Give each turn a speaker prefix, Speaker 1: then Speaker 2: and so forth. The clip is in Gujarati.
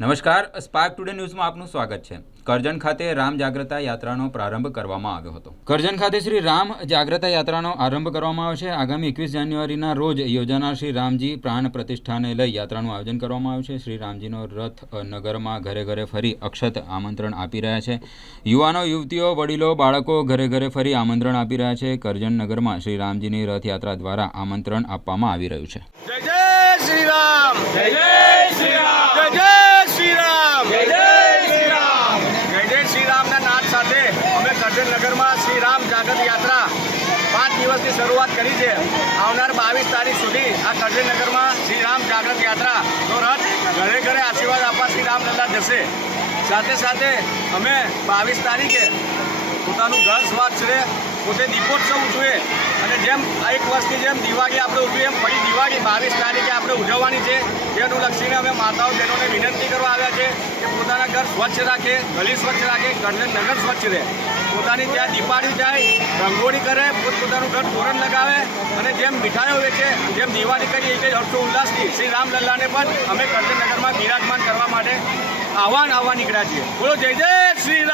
Speaker 1: નમસ્કાર સ્પાર્ક ટુડે ન્યૂઝમાં આપનું સ્વાગત છે. કરજણ ખાતે રામ જાગ્રતા યાત્રાનો પ્રારંભ કરવામાં આવ્યો હતો. કરજણ ખાતે શ્રી રામ જાગ્રતા યાત્રાનો આરંભ કરવામાં આવ્યો છે આગામી એકવીસ જાન્યુઆરીના રોજ યોજાનાર શ્રી રામજી પ્રાણ પ્રતિષ્ઠાને લઈ યાત્રાનું આયોજન કરવામાં આવ્યું છે શ્રી રામજીનો રથ નગરમાં ઘરે ઘરે ફરી અક્ષત આમંત્રણ આપી રહ્યા છે. યુવાનો યુવતીઓ વડીલો બાળકો ઘરે ઘરે ફરી આમંત્રણ આપી રહ્યા છે. કરજણ નગરમાં શ્રી રામજીની રથયાત્રા દ્વારા આમંત્રણ આપવામાં આવી રહ્યું છે.
Speaker 2: જય જય શ્રી રામ!
Speaker 3: જય જય શ્રી રામ
Speaker 2: જય જય શ્રી રામ
Speaker 3: જય જય શ્રી રામ
Speaker 2: જય જય શ્રી રામના નાદ સાથે અમે કરજણ નગરમાં શ્રી રામ જાગૃત યાત્રા પાંચ દિવસની શરૂઆત કરી છે. આવનાર બાવીસ તારીખ સુધી આ કરજણ શ્રી રામ જાગૃત યાત્રાનો રથ ઘરે ઘરે આશીર્વાદ આપવા શ્રી રામલલ્લા જશે. સાથે સાથે અમે બાવીસ તારીખે પોતાનું ઘર સ્વાચ્છરે પોતે દીપોત્સવ ઉજવે અને એક વર્ષની જેમ દિવાળી આપણે ઉજવીએ એમ ફરી દિવાળી બાવીસ તારીખે આપણે ઉજવવાની છે. તે અનુલક્ષીને અમે માતાઓ બહેનોને વિનંતી કરવા આવ્યા છે કે પોતાના ઘર સ્વચ્છ રાખે, ગલી સ્વચ્છ રાખે, ઘરને નગર સ્વચ્છ રહે. પોતાની ત્યાં દીપાવળી જાય, રંગોળી કરે, પોતપોતાનું ઘર તોરણ લગાવે અને જેમ મીઠાઈઓ વેચે, જેમ દિવાળી કરીએ એ કંઈ હર્ષો ઉલ્લાસથી શ્રી રામલલ્લાને પણ અમે કરજણ નગરમાં બિરાજમાન કરવા માટે આહવાન આવવા નીકળ્યા છીએ. બોલો, જય જય શ્રી રામ.